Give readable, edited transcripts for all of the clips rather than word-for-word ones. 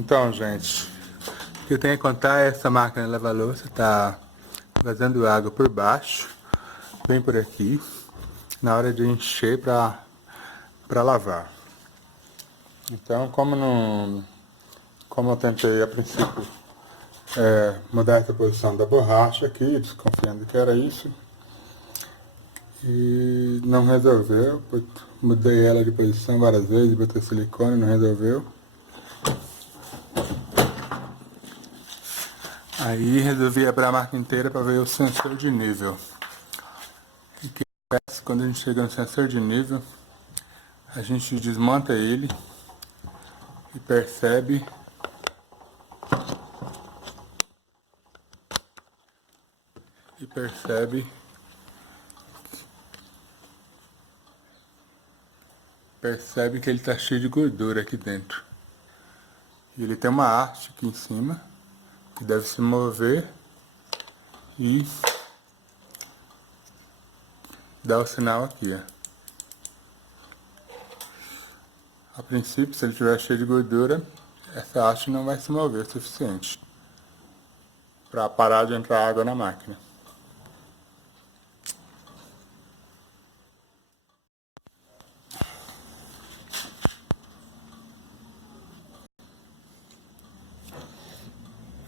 Então, gente, o que eu tenho que contar é essa máquina lava-louça tá vazando água por baixo, bem por aqui, na hora de encher para lavar. Então, como eu tentei a princípio mudar essa posição da borracha aqui, desconfiando que era isso, e não resolveu, mudei ela de posição várias vezes, botei silicone, não resolveu. Aí resolvi abrir a máquina inteira para ver o sensor de nível. E o que acontece quando a gente chega no sensor de nível, a gente desmonta ele e percebe que ele está cheio de gordura aqui dentro. E ele tem uma haste aqui em cima que deve se mover e dar o sinal aqui, ó. A princípio, se ele estiver cheio de gordura, essa haste não vai se mover o suficiente para parar de entrar água na máquina.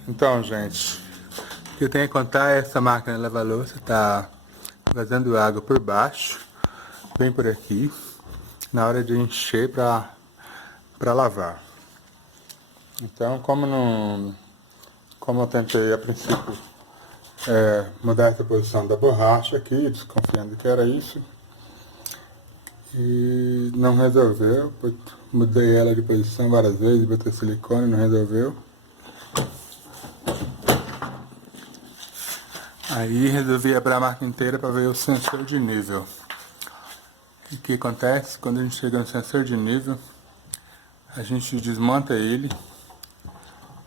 Então, gente, o que eu tenho que contar é essa máquina lava-louça tá vazando água por baixo, bem por aqui, na hora de encher para lavar. Então, como eu tentei a princípio mudar essa posição da borracha aqui, desconfiando que era isso, e não resolveu, mudei ela de posição várias vezes, botei silicone, não resolveu. Aí resolvi abrir a máquina inteira para ver o sensor de nível. E o que acontece quando a gente chega no sensor de nível, a gente desmonta ele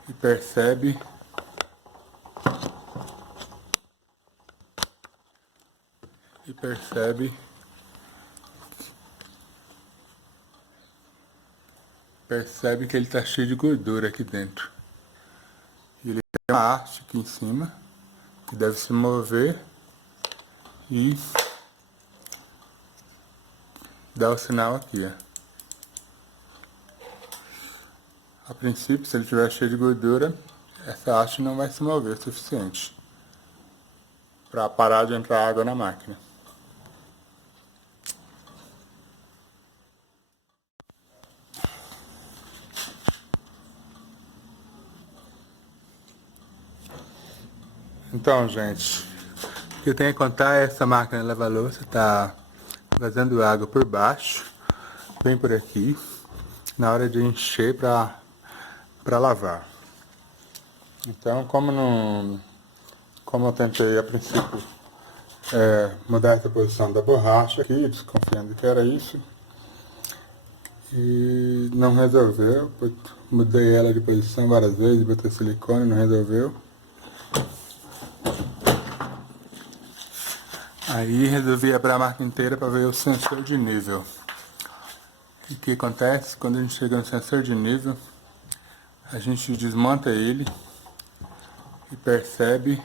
e percebe que ele está cheio de gordura aqui dentro. E ele tem uma haste aqui em cima que deve se mover e dar o sinal aqui, ó. A princípio, se ele estiver cheio de gordura, essa haste não vai se mover o suficiente para parar de entrar água na máquina. Então, gente, o que eu tenho que contar é essa máquina lava-louça tá vazando água por baixo, bem por aqui, na hora de encher para lavar. Então, como eu tentei a princípio mudar essa posição da borracha aqui, desconfiando que era isso, e não resolveu, mudei ela de posição várias vezes, botei silicone, não resolveu. Aí resolvi abrir a máquina inteira para ver o sensor de nível. E o que acontece quando a gente chega no sensor de nível, a gente desmonta ele e percebe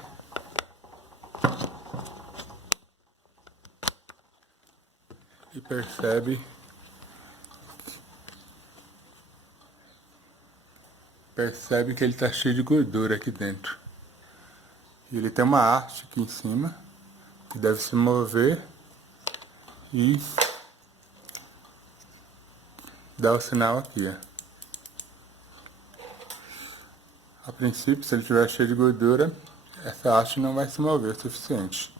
que ele está cheio de gordura aqui dentro. E ele tem uma haste aqui em cima que deve se mover e dar o sinal aqui, ó. A princípio, se ele estiver cheio de gordura, essa haste não vai se mover o suficiente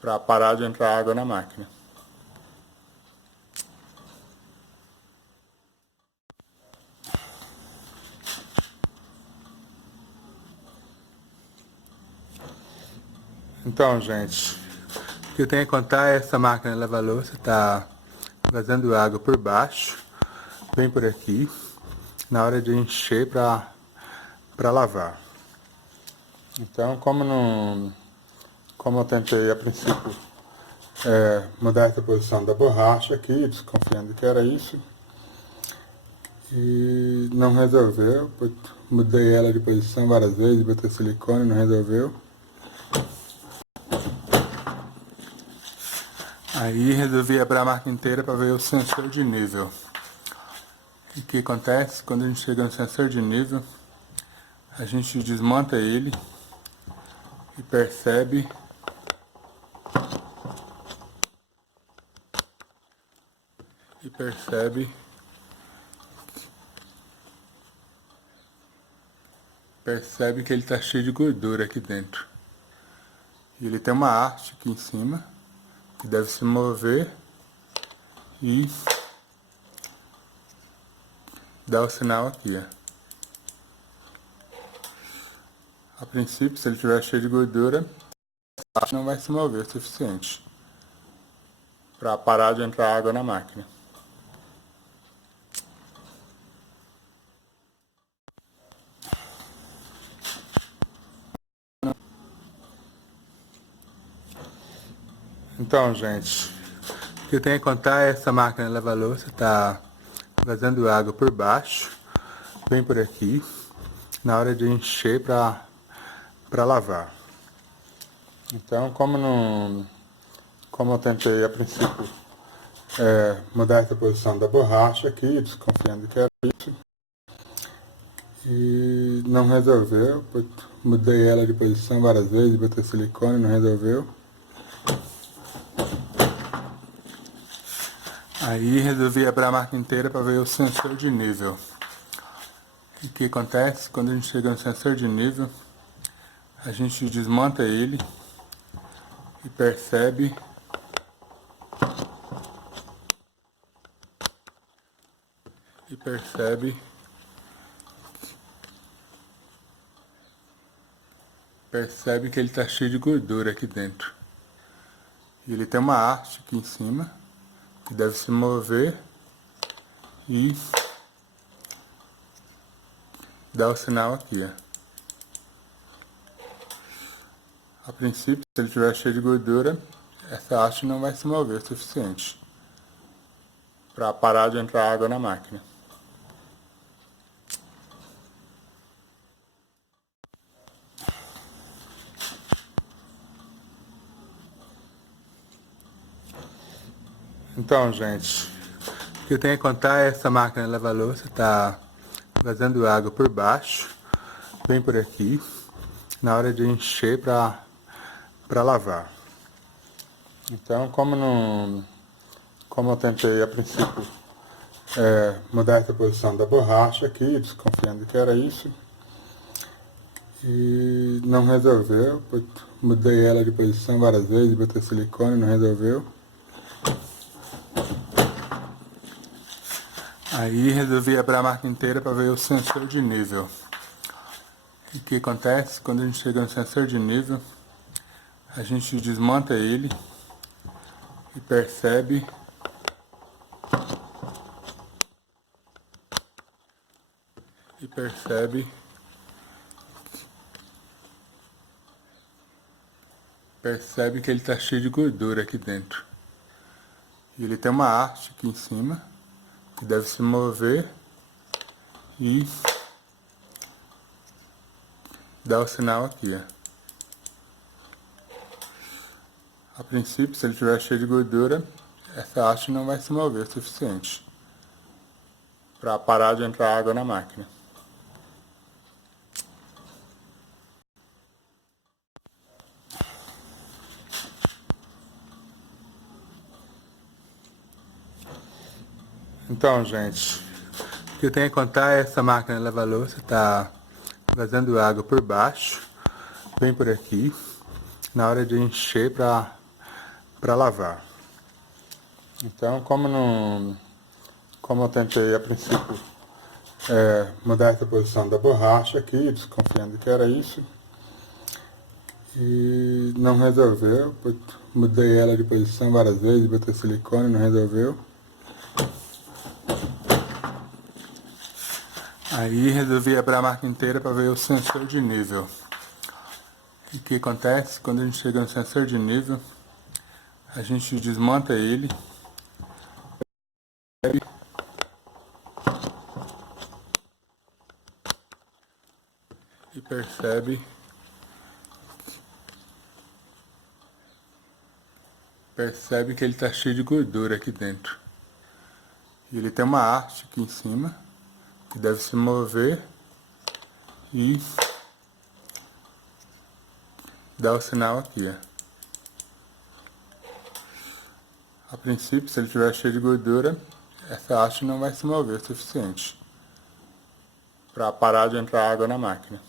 para parar de entrar água na máquina. Então, gente, o que eu tenho que contar é essa máquina lava-louça tá vazando água por baixo, bem por aqui, na hora de encher para lavar. Então, como eu tentei a princípio mudar essa posição da borracha aqui, desconfiando que era isso, E não resolveu, mudei ela de posição várias vezes, botei silicone, não resolveu. Aí resolvi abrir a máquina inteira para ver o sensor de nível. E o que acontece? Quando a gente chega no sensor de nível, a gente desmonta ele e percebe que ele está cheio de gordura aqui dentro. E ele tem uma haste aqui em cima que deve se mover e dar o sinal aqui, ó. A princípio, se ele estiver cheio de gordura, a haste não vai se mover o suficiente para parar de entrar água na máquina. Então, gente, o que eu tenho que contar é essa máquina lava-louça tá vazando água por baixo, bem por aqui, na hora de encher para lavar. Então, como eu tentei a princípio mudar essa posição da borracha aqui, desconfiando que era isso, e não resolveu, mudei ela de posição várias vezes, botei silicone, não resolveu. Aí resolvi abrir a máquina inteira para ver o sensor de nível. E o que acontece? Quando a gente chega no sensor de nível, a gente desmonta ele e percebe que ele está cheio de gordura aqui dentro. E ele tem uma haste aqui em cima que deve se mover e dar o sinal aqui, ó. A princípio, se ele estiver cheio de gordura, essa haste não vai se mover o suficiente para parar de entrar água na máquina. Então, gente, o que eu tenho que contar é essa máquina lava-louça tá vazando água por baixo, bem por aqui, na hora de encher para lavar. Então, como eu tentei a princípio mudar essa posição da borracha aqui, desconfiando que era isso, e não resolveu, mudei ela de posição várias vezes, botei silicone, não resolveu. Aí resolvi abrir a máquina inteira para ver o sensor de nível. E o que acontece? Quando a gente chega no sensor de nível, a gente desmonta ele e percebe que ele está cheio de gordura aqui dentro. E ele tem uma haste aqui em cima que deve se mover e dar o sinal aqui, ó. A princípio, se ele estiver cheio de gordura, essa haste não vai se mover o suficiente para parar de entrar água na máquina. Então, gente, o que eu tenho que contar é essa máquina lava-louça tá vazando água por baixo, bem por aqui, na hora de encher para lavar. Então, como eu tentei a princípio mudar essa posição da borracha aqui, desconfiando que era isso, e não resolveu, mudei ela de posição várias vezes, botei silicone, não resolveu. Aí resolvi abrir a máquina inteira para ver o sensor de nível. E o que acontece? Quando a gente chega no sensor de nível, a gente desmonta ele percebe que ele está cheio de gordura aqui dentro. E ele tem uma haste aqui em cima, que deve se mover e dar o sinal aqui, ó. A princípio, se ele estiver cheio de gordura, essa haste não vai se mover o suficiente para parar de entrar água na máquina.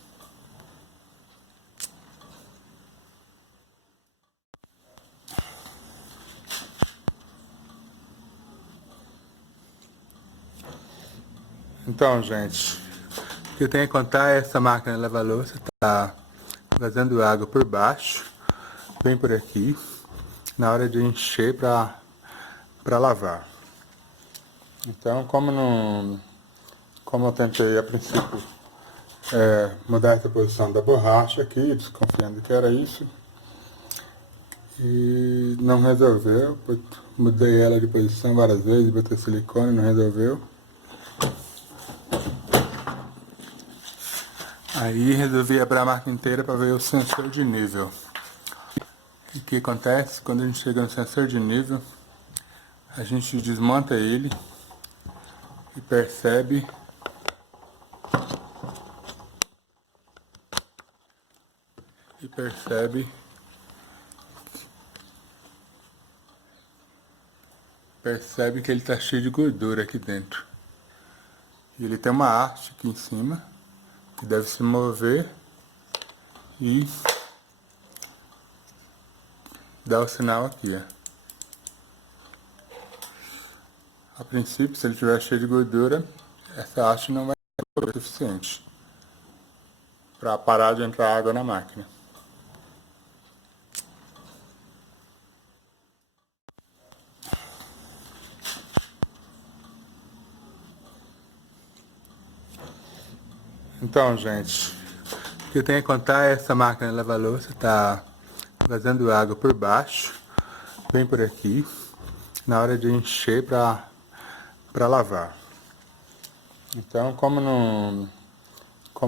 Então, gente, o que eu tenho a contar é essa máquina lava-louça está vazando água por baixo, bem por aqui, na hora de encher para lavar. Então, como eu tentei a princípio mudar essa posição da borracha aqui, desconfiando que era isso, e não resolveu, mudei ela de posição várias vezes, botei silicone, não resolveu. Aí resolvi abrir a máquina inteira para ver o sensor de nível. E o que acontece? Quando a gente chega no sensor de nível, a gente desmonta ele e percebe que ele está cheio de gordura aqui dentro. E ele tem uma haste aqui em cima, que deve se mover e dar o sinal aqui, ó. A princípio, se ele estiver cheio de gordura, essa haste não vai ser o suficiente para parar de entrar água na máquina. Então, gente, o que eu tenho a contar é essa máquina lava-louça está vazando água por baixo, bem por aqui, na hora de encher para lavar. Então, como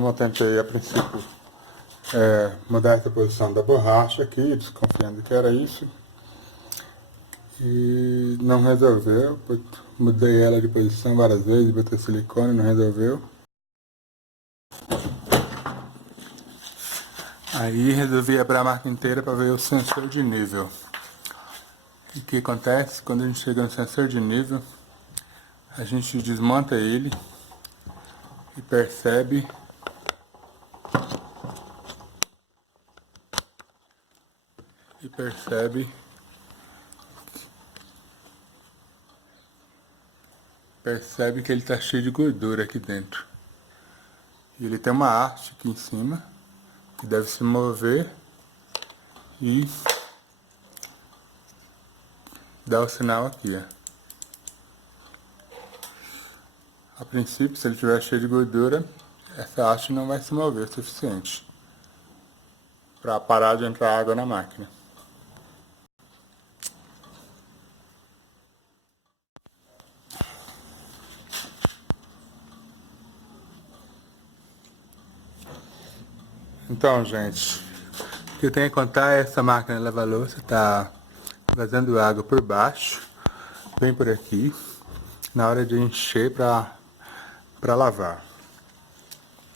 eu tentei a princípio mudar essa posição da borracha aqui, desconfiando que era isso, e não resolveu, mudei ela de posição várias vezes, botei silicone, não resolveu. Aí resolvi abrir a máquina inteira para ver o sensor de nível. E o que acontece? Quando a gente chega no sensor de nível, a gente desmonta ele e percebe que ele está cheio de gordura aqui dentro. E ele tem uma haste aqui em cima, que deve se mover e dar o sinal aqui, ó. A princípio, se ele estiver cheio de gordura, essa haste não vai se mover o suficiente para parar de entrar água na máquina. Então, gente, o que eu tenho a contar é essa máquina lava-louça está vazando água por baixo, bem por aqui, na hora de encher para lavar.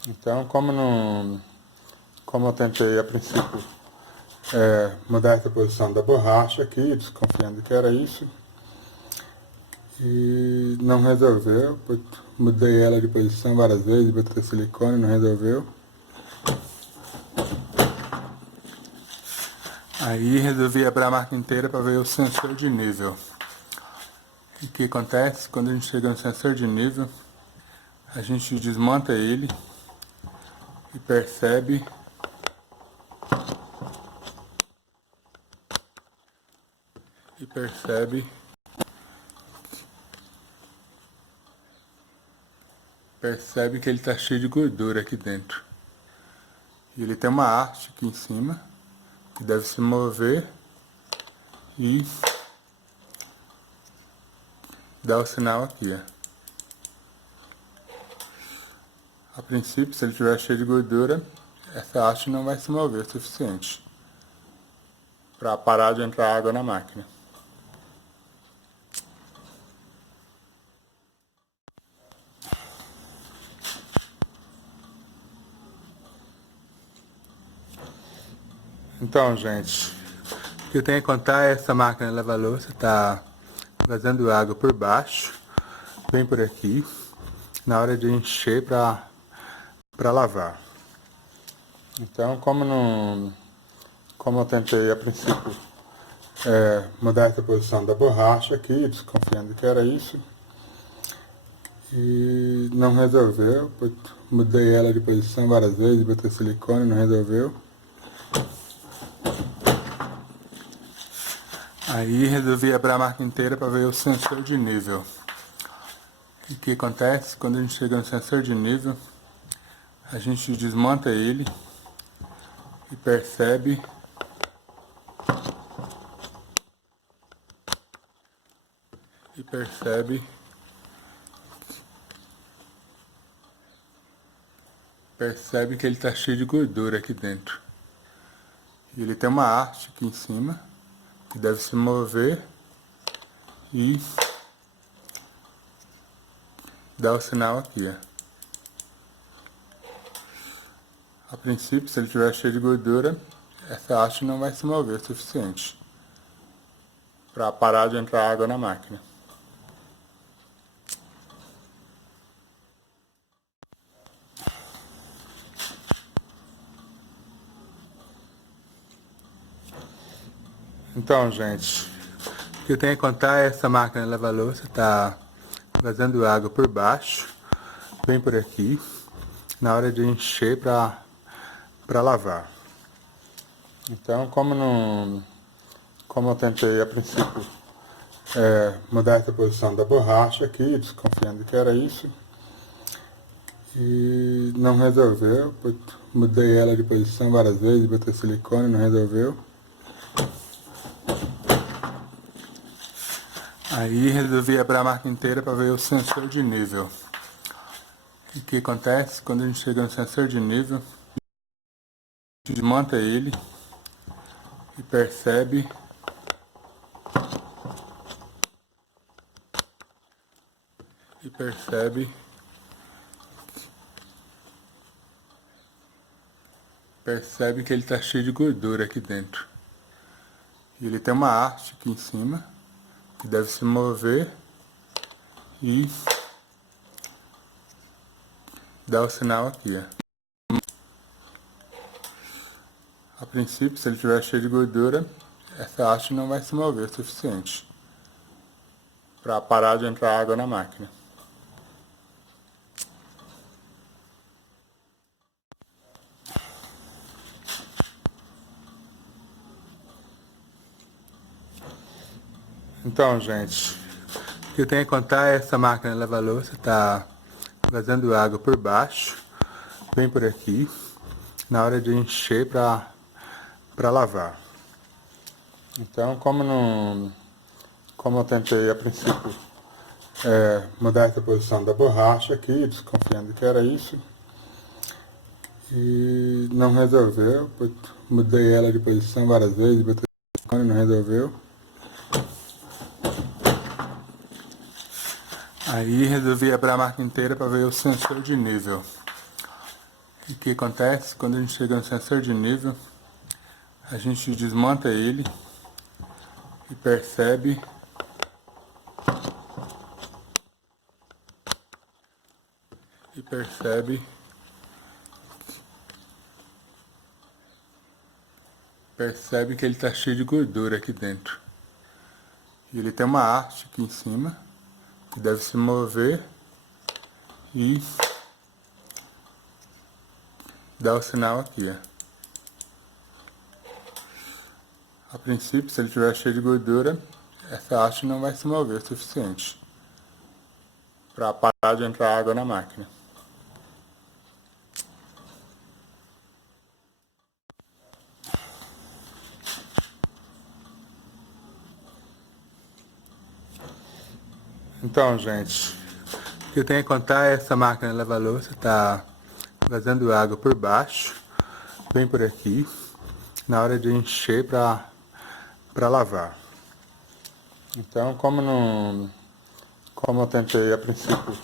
Então, como eu tentei a princípio mudar essa posição da borracha aqui, desconfiando que era isso, e não resolveu, mudei ela de posição várias vezes, botei silicone, não resolveu. Aí resolvi abrir a máquina inteira para ver o sensor de nível. E o que acontece? Quando a gente chega no sensor de nível, a gente desmonta ele e percebe que ele está cheio de gordura aqui dentro. E ele tem uma haste aqui em cima, que deve se mover e dar o sinal aqui, ó. A princípio, se ele estiver cheio de gordura, essa haste não vai se mover o suficiente para parar de entrar água na máquina. Então, gente, o que eu tenho que contar é essa máquina lava-louça tá vazando água por baixo, bem por aqui, na hora de encher para lavar. Então, como eu tentei a princípio mudar essa posição da borracha aqui, desconfiando que era isso, e não resolveu, mudei ela de posição várias vezes, botei silicone, não resolveu. Aí resolvi abrir a máquina inteira para ver o sensor de nível. E o que acontece? Quando a gente chega no sensor de nível, a gente desmonta ele e percebe que ele está cheio de gordura aqui dentro. E ele tem uma haste aqui em cima que deve se mover e dar o sinal aqui, ó. A princípio, se ele estiver cheio de gordura, essa haste não vai se mover o suficiente para parar de entrar água na máquina. Então, gente, o que eu tenho que contar é essa máquina lava-louça tá vazando água por baixo, bem por aqui, na hora de encher para lavar. Então, como eu tentei a princípio mudar essa posição da borracha aqui, desconfiando que era isso, e não resolveu, mudei ela de posição várias vezes, botei silicone, não resolveu. Aí resolvi abrir a máquina inteira para ver o sensor de nível. E o que acontece? Quando a gente chega no sensor de nível, a gente desmonta ele e percebe que ele está cheio de gordura aqui dentro. E ele tem uma haste aqui em cima que deve se mover e dar o sinal aqui, ó. A princípio, se ele estiver cheio de gordura, essa haste não vai se mover o suficiente para parar de entrar água na máquina. Então, gente, o que eu tenho que contar é essa máquina lava-louça tá vazando água por baixo, bem por aqui, na hora de encher para lavar. Então, como eu tentei a princípio mudar essa posição da borracha aqui, desconfiando que era isso, e não resolveu, mudei ela de posição várias vezes, botei silicone, não resolveu. Aí resolvi abrir a máquina inteira para ver o sensor de nível. E o que acontece? Quando a gente chega no sensor de nível, a gente desmonta ele e percebe que ele está cheio de gordura aqui dentro. E ele tem uma haste aqui em cima que deve se mover e dar o sinal aqui, ó. A princípio, se ele estiver cheio de gordura, essa haste não vai se mover o suficiente para parar de entrar água na máquina. Então, gente, o que eu tenho que contar é essa máquina lava-louça tá vazando água por baixo, bem por aqui, na hora de encher para lavar. Então, como eu tentei a princípio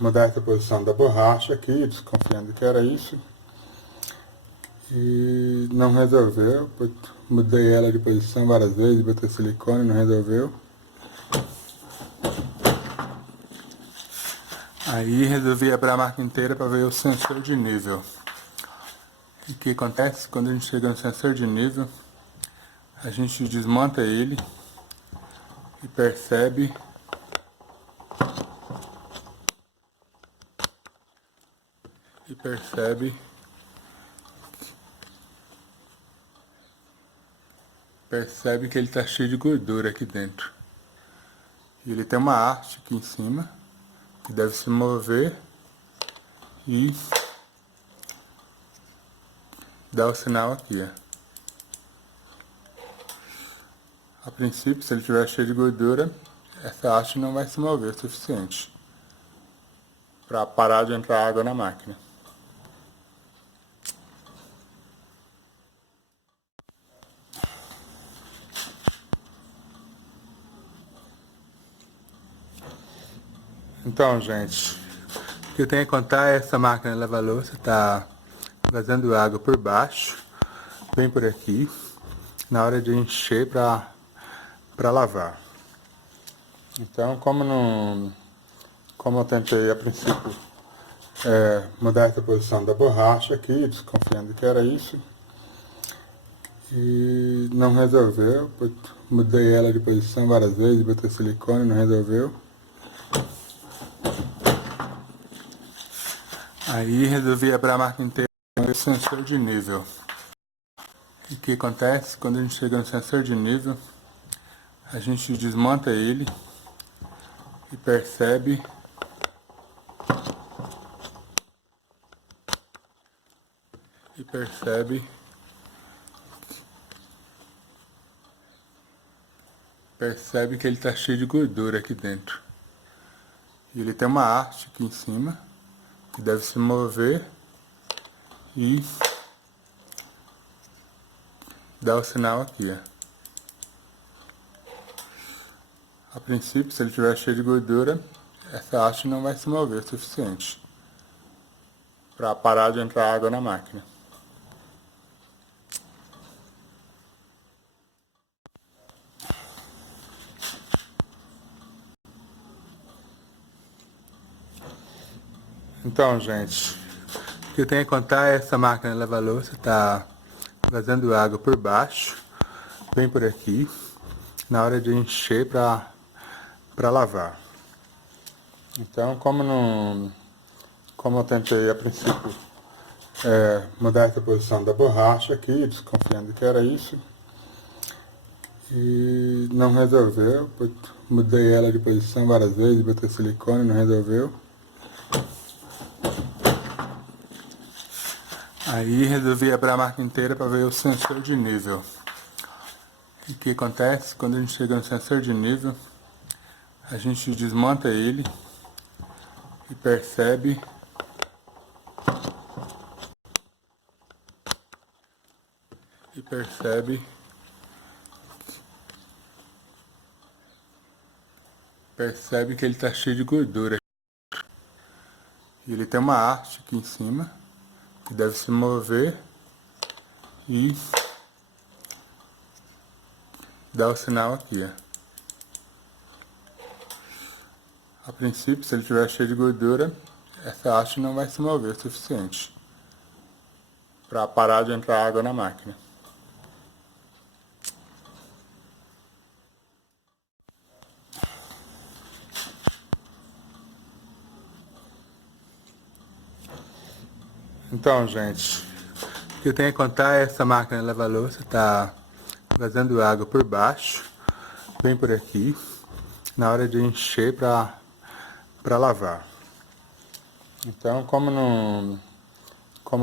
mudar essa posição da borracha aqui, desconfiando que era isso, e não resolveu, mudei ela de posição várias vezes, botei silicone, não resolveu. Aí resolvi abrir a máquina inteira para ver o sensor de nível. E o que acontece? Quando a gente chega no sensor de nível, a gente desmonta ele e percebe que ele está cheio de gordura aqui dentro. E ele tem uma haste aqui em cima que deve se mover e dar o sinal aqui, ó. A princípio, se ele estiver cheio de gordura, essa haste não vai se mover o suficiente para parar de entrar água na máquina. Então, gente, o que eu tenho a contar é essa máquina lava-louça está vazando água por baixo, bem por aqui, na hora de encher para lavar. Então, como eu tentei a princípio mudar essa posição da borracha aqui, desconfiando que era isso, e não resolveu, mudei ela de posição várias vezes, botei silicone, não resolveu. Aí resolvi abrir a máquina inteira para ver o sensor de nível. E o que acontece? Quando a gente chega no sensor de nível, a gente desmonta ele e percebe que ele está cheio de gordura aqui dentro. E ele tem uma haste aqui em cima que deve se mover e dar o sinal aqui, ó. A princípio, se ele estiver cheio de gordura, essa haste não vai se mover o suficiente para parar de entrar água na máquina. Então, gente, o que eu tenho a contar é essa máquina lava-louça está vazando água por baixo, bem por aqui, na hora de encher para lavar. Então, como eu tentei a princípio mudar essa posição da borracha aqui, desconfiando que era isso, e não resolveu, mudei ela de posição várias vezes, botei silicone, não resolveu. Aí resolvi abrir a máquina inteira para ver o sensor de nível. E o que acontece? Quando a gente chega no sensor de nível, a gente desmonta ele e percebe que ele está cheio de gordura. E ele tem uma haste aqui em cima que deve se mover e dar o sinal aqui, ó. A princípio, se ele estiver cheio de gordura, essa haste não vai se mover o suficiente para parar de entrar água na máquina. Então, gente, o que eu tenho a contar é essa máquina lava-louça está vazando água por baixo, bem por aqui, na hora de encher para lavar. Então, como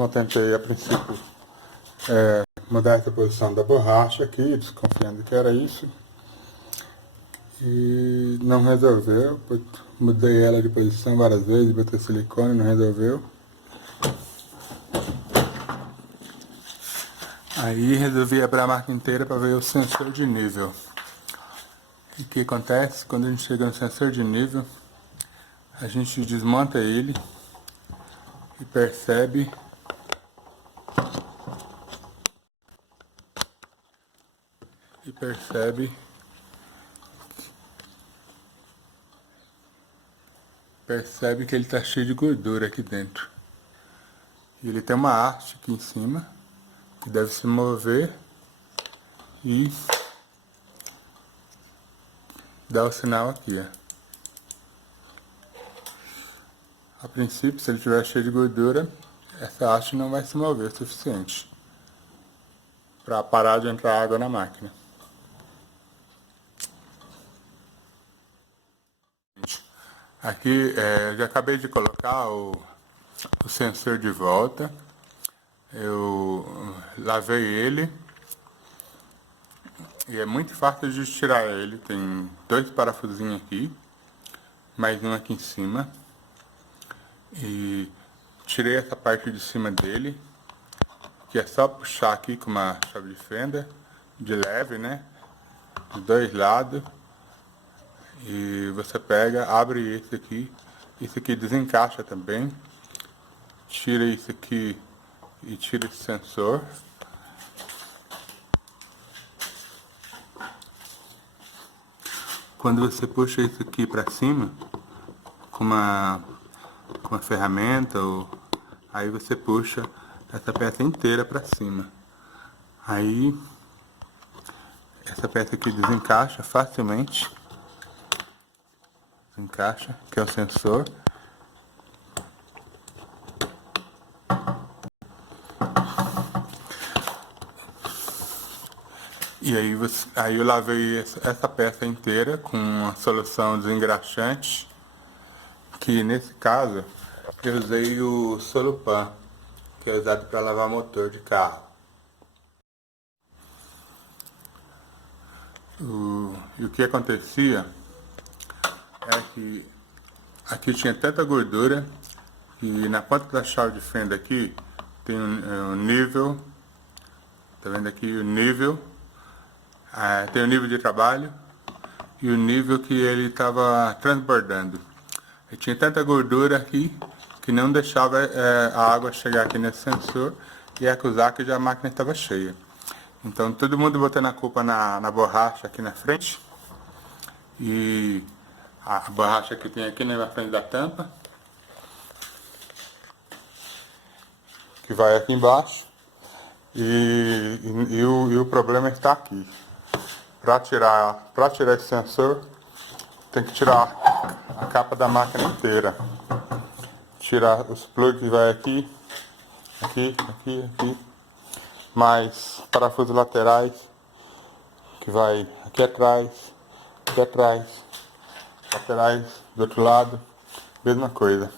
eu tentei a princípio mudar essa posição da borracha aqui, desconfiando que era isso, e não resolveu, mudei ela de posição várias vezes, botei silicone, não resolveu. Aí resolvi abrir a máquina inteira para ver o sensor de nível. E o que acontece? Quando a gente chega no sensor de nível, a gente desmonta ele e percebe que ele está cheio de gordura aqui dentro. E ele tem uma haste aqui em cima que deve se mover e dar o sinal aqui, ó. A princípio, se ele estiver cheio de gordura, essa haste não vai se mover o suficiente para parar de entrar água na máquina. Aqui já acabei de colocar o sensor de volta. Eu lavei ele e é muito fácil de tirar ele. Tem 2 parafusinhos aqui, mais um aqui em cima. E tirei essa parte de cima dele, que é só puxar aqui com uma chave de fenda, de leve, né? Dos 2 lados. E você pega, abre esse aqui desencaixa também. Tira isso aqui e tira esse sensor. Quando você puxa isso aqui para cima, com uma ferramenta, aí você puxa essa peça inteira para cima. Aí, essa peça aqui desencaixa facilmente. Desencaixa, que é o sensor. E aí eu lavei essa peça inteira com uma solução desengraxante, que nesse caso eu usei o Solupan, que é usado para lavar motor de carro. E o que acontecia é que aqui tinha tanta gordura que na ponta da chave de fenda aqui tem um nível, tá vendo aqui o nível? Tem o nível de trabalho e o nível que ele estava transbordando. E tinha tanta gordura aqui que não deixava a água chegar aqui nesse sensor e acusar que já a máquina estava cheia. Então todo mundo botando a culpa na borracha aqui na frente. E a borracha que tem aqui na frente da tampa, que vai aqui embaixo. E o problema está aqui. Para tirar esse sensor, tem que tirar a capa da máquina inteira. Tirar os plugs que vai aqui, mais parafusos laterais, que vai aqui atrás, laterais do outro lado, mesma coisa.